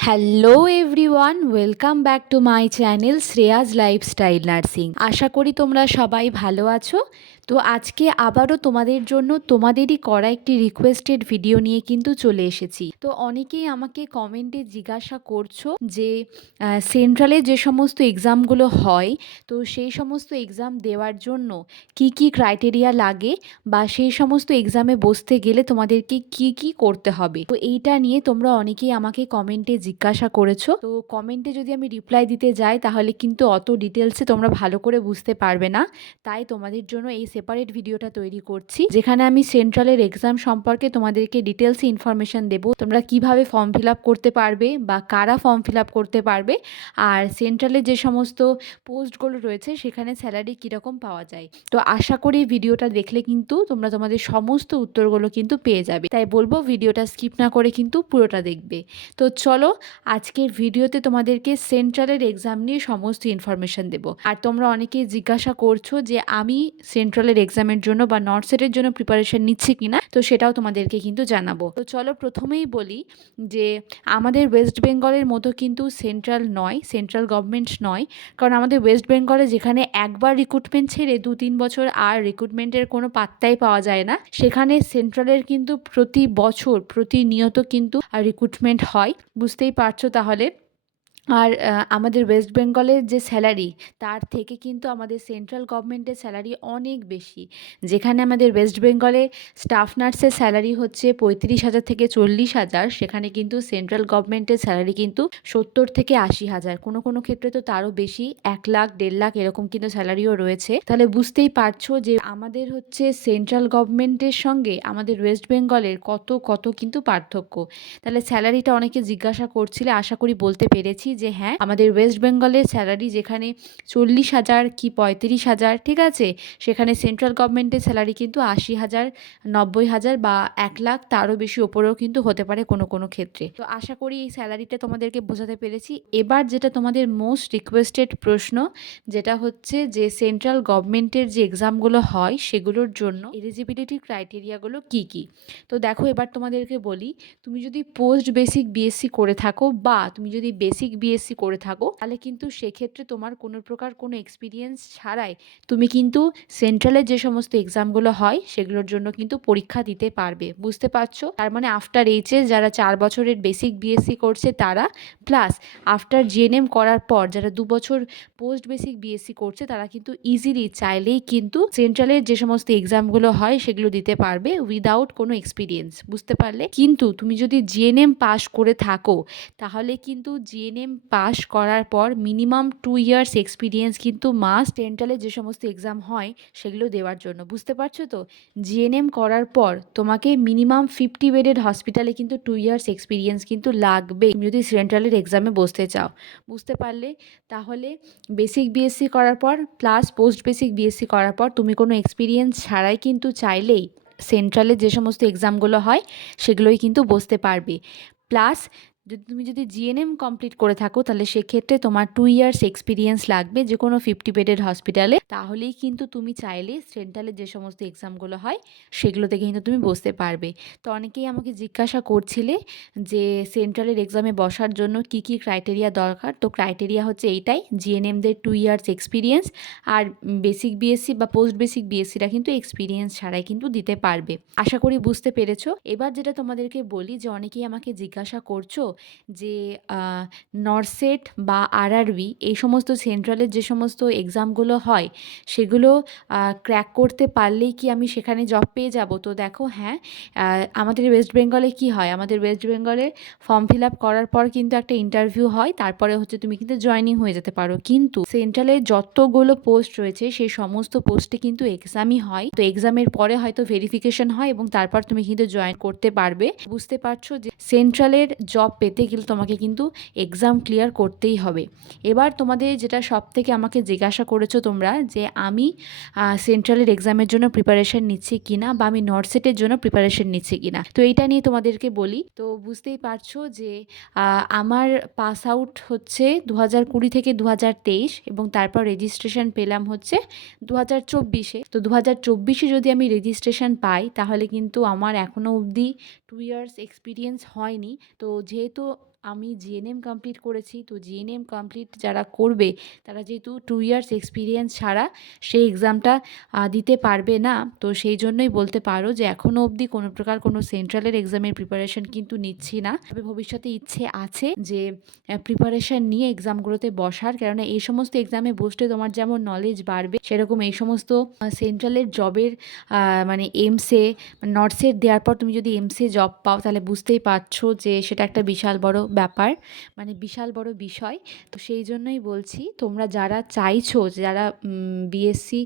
Hello everyone, welcome back to my channel Shreya's lifestyle nursing. আশা করি তোমরা সবাই ভালো আছো। তো আজকে আবারও তোমাদের জন্য তোমাদেরই করা একটি রিকোয়েস্টেড ভিডিও নিয়ে কিন্তু চলে এসেছি। তো অনেকেই আমাকে কমেন্টে জিজ্ঞাসা করছো যে সেন্ট্রালে যে সমস্ত এক্সামগুলো হয়, তো সেই সমস্ত এক্সাম দেওয়ার জন্য কি কি ক্রাইটেরিয়া লাগে বা সেই সমস্ত এক্সামে বসতে গেলে তোমাদেরকে কি কি করতে হবে। তো এইটা নিয়ে তোমরা অনেকেই আমাকে কমেন্টে জিজ্ঞাসা করেছো। তো কমেন্টে যদি আমি রিপ্লাই দিতে যাই তাহলে কিন্তু অত ডিটেলসে তোমরা ভালো করে বুঝতে পারবে না, তাই তোমাদের জন্য এই সেপারেট ভিডিওটা তৈরি করছি, যেখানে আমি সেন্ট্রালের এক্সাম সম্পর্কে তোমাদেরকে ডিটেলসে ইনফরমেশন দেবো। তোমরা কিভাবে ফর্ম ফিল আপ করতে পারবে বা কারা ফর্ম ফিল আপ করতে পারবে, আর সেন্ট্রালের যে সমস্ত পোস্টগুলো রয়েছে সেখানে স্যালারি কীরকম পাওয়া যায়। তো আশা করি ভিডিওটা দেখলে কিন্তু তোমরা তোমাদের সমস্ত উত্তরগুলো কিন্তু পেয়ে যাবে, তাই বলবো ভিডিওটা স্কিপ না করে কিন্তু পুরোটা দেখবে। তো চলো, আজকের ভিডিওতে তোমাদেরকে সেন্ট্রালের এক্সাম নিয়ে সমস্ত ইনফরমেশন দেব। আর তোমরা অনেকেই জিজ্ঞাসা করছো যে আমি সেন্ট্রালের এক্সামের জন্য বা নর্থ সেটের জন্য প্রিপারেশন নিচ্ছি কিনা, তো সেটাও তোমাদেরকে কিন্তু জানাবো। তো চলো প্রথমেই বলি যে আমাদের ওয়েস্ট বেঙ্গলের মতো কিন্তু সেন্ট্রাল নয়, সেন্ট্রাল গভর্নমেন্ট নয়। কারণ আমাদের ওয়েস্ট বেঙ্গলে যেখানে একবার রিক্রুটমেন্ট ছেড়ে 2-3 বছর আর রিক্রুটমেন্টের কোনো পাত্তাই পাওয়া যায় না, সেখানে সেন্ট্রালের কিন্তু প্রতি বছর প্রতিনিয়ত কিন্তু রিক্রুটমেন্ট হয়, বুঝতেই পারছো তাহলে। আর আমাদের ওয়েস্ট বেঙ্গলের যে স্যালারি, তার থেকে কিন্তু আমাদের সেন্ট্রাল গভর্নমেন্টের স্যালারি অনেক বেশি। যেখানে আমাদের ওয়েস্ট বেঙ্গলে স্টাফ নার্সের স্যালারি হচ্ছে 35,000 থেকে 40,000, সেখানে কিন্তু সেন্ট্রাল গভর্নমেন্টের স্যালারি কিন্তু 70 থেকে 80,000, কোনো কোনো ক্ষেত্রে তো তারও বেশি, 1 লাখ 1.5 লাখ এরকম কিন্তু স্যালারিও রয়েছে। তাহলে বুঝতেই পারছো যে আমাদের হচ্ছে সেন্ট্রাল গভর্নমেন্টের সঙ্গে আমাদের ওয়েস্ট বেঙ্গলের কত কত কিন্তু পার্থক্য। তাহলে স্যালারিটা অনেকে জিজ্ঞাসা করছিলে, আশা করি বলতে পেরেছি যে হ্যাঁ, আমাদের ওয়েস্ট বেঙ্গলের স্যালারি যেখানে 40,000 কি 35,000, ঠিক আছে, সেখানে সেন্ট্রাল গভর্নমেন্টের স্যালারি কিন্তু 80,000, 90,000 বা 1 লাখ তারও বেশি ওপরেও কিন্তু হতে পারে কোনো কোনো ক্ষেত্রে। তো আশা করি এই স্যালারিটা তোমাদেরকে বোঝাতে পেরেছি। এবার যেটা তোমাদের মোস্ট রিকোয়েস্টেড প্রশ্ন, যেটা হচ্ছে যে সেন্ট্রাল গভর্নমেন্টের যে এক্সামগুলো হয় সেগুলোর জন্য এলিজিবিলিটি ক্রাইটেরিয়াগুলো কি কি। তো দেখো, এবার তোমাদেরকে বলি, তুমি যদি পোস্ট বেসিক বিএসসি করে থাকো বা তুমি যদি বেসিক বিএসসি করে থাকো, তাহলে কিন্তু সেক্ষেত্রে তোমার কোনো প্রকার কোনো এক্সপিরিয়েন্স ছাড়াই তুমি কিন্তু সেন্ট্রালের যে সমস্ত এক্সামগুলো হয় সেগুলোর জন্য কিন্তু পরীক্ষা দিতে পারবে, বুঝতে পারছো। তার মানে আফটার এইচএস যারা 4 বছরের বেসিক বিএসসি করছে তারা, প্লাস আফটার জিএনএম করার পর যারা 2 বছর পোস্ট বেসিক বিএসসি করছে, তারা কিন্তু ইজিলি চাইলেই কিন্তু সেন্ট্রালের যে সমস্ত এক্সামগুলো হয় সেগুলো দিতে পারবে উইদাউট কোনো এক্সপিরিয়েন্স, বুঝতে পারলে। কিন্তু তুমি যদি জিএনএম পাস করে থাকো, তাহলে কিন্তু জিএনএম পাস করার পর মিনিমাম 2 ইয়ার্স এক্সপিরিয়েন্স কিন্তু মাস্ট সেন্ট্রালে যে সমস্ত এক্সাম হয় সেগুলো দেওয়ার জন্য, বুঝতে পারছো তো। জিএনএম করার পর তোমাকে মিনিমাম 50 বেডেড হসপিটালে কিন্তু 2 ইয়ার্স এক্সপিরিয়েন্স কিন্তু লাগবে তুমি যদি সেন্ট্রালের এক্সামে বসতে চাও, বুঝতে পারলে। তাহলে বেসিক বিএসসি করার পর প্লাস পোস্ট বেসিক বিএসসি করার পর তুমি কোনো এক্সপিরিয়েন্স ছাড়াই কিন্তু চাইলেই সেন্ট্রালে যে সমস্ত এক্সামগুলো হয় সেগুলোই কিন্তু বসতে পারবে। প্লাস তুমি যদি জিএনএম কমপ্লিট করে থাকো, তাহলে সেক্ষেত্রে তোমার 2 ইয়ার্স এক্সপিরিয়েন্স লাগবে যে কোনো 50 বেডেড হসপিটালে, তাহলেই কিন্তু তুমি চাইলে সেন্ট্রালের যে সমস্ত এক্সামগুলো হয় সেগুলোতে কিন্তু তুমি বসতে পারবে। তো অনেকেই আমাকে জিজ্ঞাসা করছিলে যে সেন্ট্রালের এক্সামে বসার জন্য কি কি ক্রাইটেরিয়া দরকার। তো ক্রাইটেরিয়া হচ্ছে এইটাই, জিএনএমদের 2 ইয়ার্স এক্সপিরিয়েন্স, আর বেসিক বিএসসি বা পোস্ট বেসিক বিএসসিটা কিন্তু এক্সপিরিয়েন্স ছাড়াই কিন্তু দিতে পারবে। আশা করি বুঝতে পেরেছো। এবার যেটা তোমাদেরকে বলি, যে অনেকেই আমাকে জিজ্ঞাসা করছো যে নরসেট বা আরআরবি এই সমস্ত সেন্ট্রালের যে সমস্ত এক্সামগুলো হয় সেগুলো ক্র্যাক করতে পারলেই কি আমি সেখানে জব পেয়ে যাব। তো দেখো, হ্যাঁ, আমাদের ওয়েস্ট বেঙ্গলে কি হয়, আমাদের ওয়েস্ট বেঙ্গলে ফর্ম ফিল আপ করার পর কিন্তু একটা ইন্টারভিউ হয়, তারপরে হচ্ছে তুমি কিন্তু জয়েনিং হয়ে যেতে পারো। কিন্তু সেন্ট্রালে যতগুলো পোস্ট রয়েছে সেই সমস্ত পোস্টে কিন্তু এক্সামই হয়। তো এক্সামের পরে হয়তো ভেরিফিকেশন হয় এবং তারপর তুমি কিন্তু জয়েন করতে পারবে। বুঝতে পারছো যে সেন্ট্রালের জব পেতে গেলে তোমাকে কিন্তু এক্সাম ক্লিয়ার করতেই হবে। এবার তোমাদের যেটা সব থেকে আমাকে জিজ্ঞাসা করেছো তোমরা, যে আমি সেন্ট্রালের এক্সামের জন্য প্রিপারেশন নিচ্ছি কিনা বা আমি নর্থসেটের জন্য প্রিপারেশন নিচ্ছি কিনা, তো এইটা নিয়ে তোমাদেরকে বলি। তো বুঝতেই পারছো যে আমার পাস আউট হচ্ছে 2020 থেকে 2023 এবং তারপর রেজিস্ট্রেশন পেলাম হচ্ছে 2024-এ। তো 2024-এ যদি আমি রেজিস্ট্রেশন পাই, তাহলে কিন্তু আমার এখনও অবধি 2 ইয়ার্স এক্সপিরিয়েন্স হয়নি। তো যেহেতু আমি জিএনএম কমপ্লিট করেছি, তো জিএনএম কমপ্লিট যারা করবে তারা যেহেতু 2 ইয়ার্স এক্সপিরিয়েন্স ছাড়া সেই এক্সামটা দিতে পারবে না, তো সেই জন্যই বলতে পারো যে এখনও অবধি কোনো প্রকার কোনো সেন্ট্রালের এক্সামের প্রিপারেশন কিন্তু নিচ্ছি না। তবে ভবিষ্যতে ইচ্ছে আছে যে প্রিপারেশন নিয়ে এক্সামগুলোতে বসার, কেননা এই সমস্ত এক্সামে বসলে তোমার যেমন নলেজ বাড়বে, সেরকম এই সমস্ত সেন্ট্রালের জবের মানে এমসে নর্থসেট দেওয়ার পর তুমি যদি এমসে জব পাও তাহলে বুঝতেই পারছো যে সেটা একটা বিশাল বড় ব্যাপার, মানে বিশাল বড় বিষয়। তো সেই জন্যই বলছি, তোমরা যারা চাইছো, যারা বিএসসি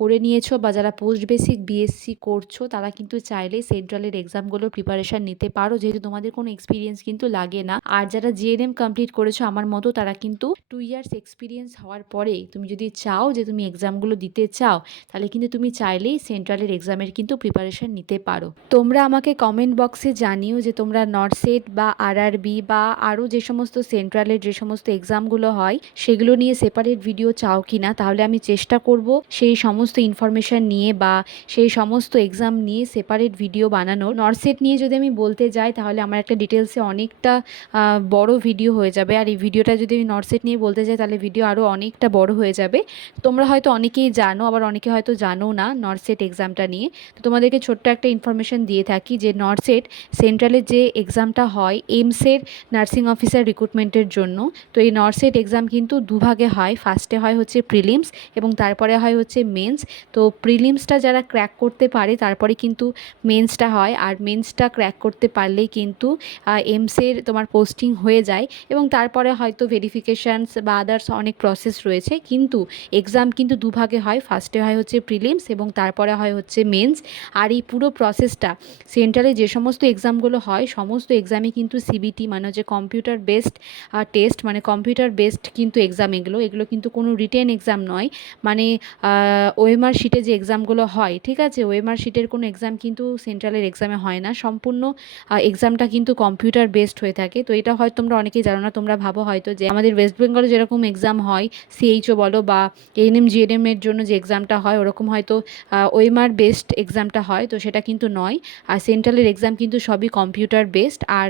করে নিয়েছো বা যারা পোস্ট বেসিক বিএসসি করছো, তারা কিন্তু চাইলেই সেন্ট্রালের এক্সামগুলোর প্রিপারেশান নিতে পারো, যেহেতু তোমাদের কোনো এক্সপিরিয়েন্স কিন্তু লাগে না। আর যারা জিএনএম কমপ্লিট করেছো আমার মতো, তারা কিন্তু 2 ইয়ার্স এক্সপিরিয়েন্স হওয়ার পরে তুমি যদি চাও যে তুমি এক্সামগুলো দিতে চাও, তাহলে কিন্তু তুমি চাইলেই সেন্ট্রালের এক্সামের কিন্তু প্রিপারেশান নিতে পারো। তোমরা আমাকে কমেন্ট বক্সে জানিও যে তোমরা নর্থসেট বা আরআরবি বা আরও যে সমস্ত সেন্ট্রালের যে সমস্ত এক্সামগুলো হয় সেগুলো নিয়ে সেপারেট ভিডিও চাও কি না, তাহলে আমি চেষ্টা করব সেই সমস্ত ইনফরমেশান নিয়ে বা সেই সমস্ত এক্সাম নিয়ে সেপারেট ভিডিও বানানোর। নর্থসেট নিয়ে যদি আমি বলতে যাই তাহলে আমার একটা ডিটেলসে অনেকটা বড় ভিডিও হয়ে যাবে, আর এই ভিডিওটা যদি আমি নর্থসেট নিয়ে বলতে যাই তাহলে ভিডিও আরও অনেকটা বড় হয়ে যাবে। তোমরা হয়তো অনেকেই জানো, আবার অনেকে হয়তো জানো না নর্থসেট এক্সামটা নিয়ে। তো তোমাদেরকে ছোট্ট একটা ইনফরমেশান দিয়ে থাকি যে নর্থসেট সেন্ট্রালের যে এক্সামটা হয় এইমসের নার্সিং অফিসার রিক্রুটমেন্টের জন্য, তো এই নর্থসেট এক্সাম কিন্তু দুভাগে হয়। ফার্স্টে হয় হচ্ছে প্রিলিমস এবং তারপরে হয় হচ্ছে মেন্স। তো প্রিলিমসটা যারা ক্র্যাক করতে পারে তারপরে কিন্তু মেন্সটা হয়, আর মেন্সটা ক্র্যাক করতে পারলেই কিন্তু এমসের তোমার পোস্টিং হয়ে যায়, এবং তারপরে হয়তো ভেরিফিকেশানস বা আদার্স অনেক প্রসেস রয়েছে, কিন্তু এক্সাম কিন্তু দুভাগে হয়। ফার্স্টে হয় হচ্ছে প্রিলিমস এবং তারপরে হয় হচ্ছে মেন্স। আর এই পুরো প্রসেসটা সেন্টারে যে সমস্ত এক্সামগুলো হয় সমস্ত এক্সামে কিন্তু সিবিটি মানে হচ্ছে কম্পিউটার বেসড টেস্ট, মানে কম্পিউটার বেসড কিন্তু এক্সাম, এগুলো কিন্তু কোনো রিটেন এক্সাম নয়। মানে ওএমআর শিটে যে এক্সামগুলো হয়, ঠিক আছে, ওএমআর শিটের কোনো এক্সাম কিন্তু সেন্ট্রালের এক্সামে হয় না, সম্পূর্ণ এক্সামটা কিন্তু কম্পিউটার বেসড হয়ে থাকে। তো এটা হয়তো তোমরা অনেকেই জানো না, তোমরা ভাবো হয়তো যে আমাদের ওয়েস্ট বেঙ্গলে যেরকম এক্সাম হয় সিএইচও বলো বা এএনএম জিএনএম এর জন্য যে এক্সামটা হয় ওরকম হয়তো ওএমআর বেসড এক্সামটা হয়, তো সেটা কিন্তু নয়। আর সেন্ট্রালের এক্সাম কিন্তু সবই কম্পিউটার বেসড, আর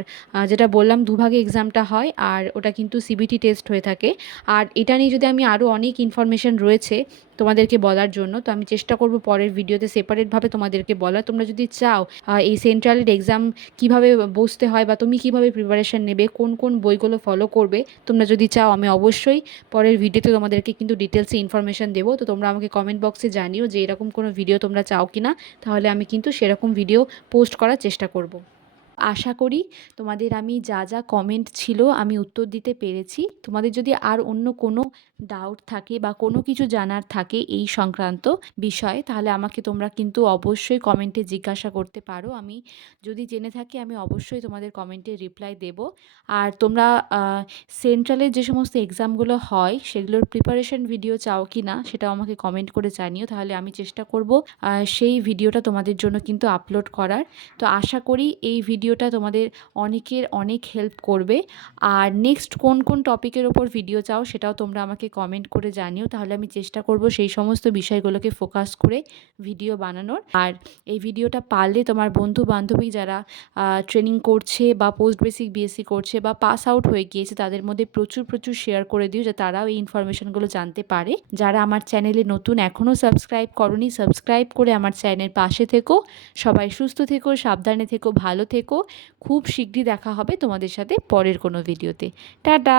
যেটা বললাম দুভাগে এক্সামটা হয়, আর ওটা কিন্তু সিবিটি টেস্ট হয়ে থাকে। আর এটা নিয়ে যদি আমি আরও অনেক ইনফরমেশান রয়েছে তোমাদেরকে বলার জন্য, তো আমি চেষ্টা করব পরের ভিডিওতে সেপারেটভাবে তোমাদেরকে বলার। তোমরা যদি চাও এই সেন্ট্রালের এক্সাম কিভাবে বসতে হয় বা তুমি কিভাবে প্রিপারেশান নেবে, কোন কোন বইগুলো ফলো করবে, তোমরা যদি চাও আমি অবশ্যই পরের ভিডিওতে তোমাদেরকে কিন্তু ডিটেলসে ইনফরমেশান দেবো। তো তোমরা আমাকে কমেন্ট বক্সে জানিও যে এরকম কোনো ভিডিও তোমরা চাও কি না, তাহলে আমি কিন্তু সেরকম ভিডিও পোস্ট করার চেষ্টা করব। আশা করি তোমাদের আমি যা যা কমেন্ট ছিল আমি উত্তর দিতে পেরেছি। তোমাদের যদি আর অন্য কোনো ডাউট থাকে বা কোনো কিছু জানার থাকে এই সংক্রান্ত বিষয়ে, তাহলে আমাকে তোমরা কিন্তু অবশ্যই কমেন্টে জিজ্ঞাসা করতে পারো। আমি যদি জেনে থাকি আমি অবশ্যই তোমাদের কমেন্টে রিপ্লাই দেব। আর তোমরা সেন্ট্রালের যে সমস্ত এক্সামগুলো হয় সেগুলোর প্রিপারেশন ভিডিও চাও কি না সেটাও আমাকে কমেন্ট করে জানিও, তাহলে আমি চেষ্টা করব সেই ভিডিওটা তোমাদের জন্য কিন্তু আপলোড করার। তো আশা করি এই ভিডিওটা তোমাদের অনেকের অনেক হেল্প করবে। আর নেক্সট কোন কোন টপিকের ওপর ভিডিও চাও সেটাও তোমরা আমাকে কমেন্ট করে জানিও, তাহলে আমি চেষ্টা করব সেই সমস্ত বিষয়গুলোকে ফোকাস করে ভিডিও বানানোর। আর এই ভিডিওটা পারলে তোমার বন্ধু বান্ধবী যারা ট্রেনিং করছে বা পোস্ট বেসিক বিএসসি করছে বা পাস আউট হয়ে গিয়েছে তাদের মধ্যে প্রচুর প্রচুর শেয়ার করে দিও, যে তারাও এই ইনফরমেশানগুলো জানতে পারে। যারা আমার চ্যানেলে নতুন এখনও সাবস্ক্রাইব করনি, সাবস্ক্রাইব করে আমার চ্যানেলের পাশে থেকো। সবাই সুস্থ থেকো, সাবধানে থেকো, ভালো থেকো। খুব শীঘ্রই দেখা হবে তোমাদের সাথে পরের কোনো ভিডিওতে। টাটা।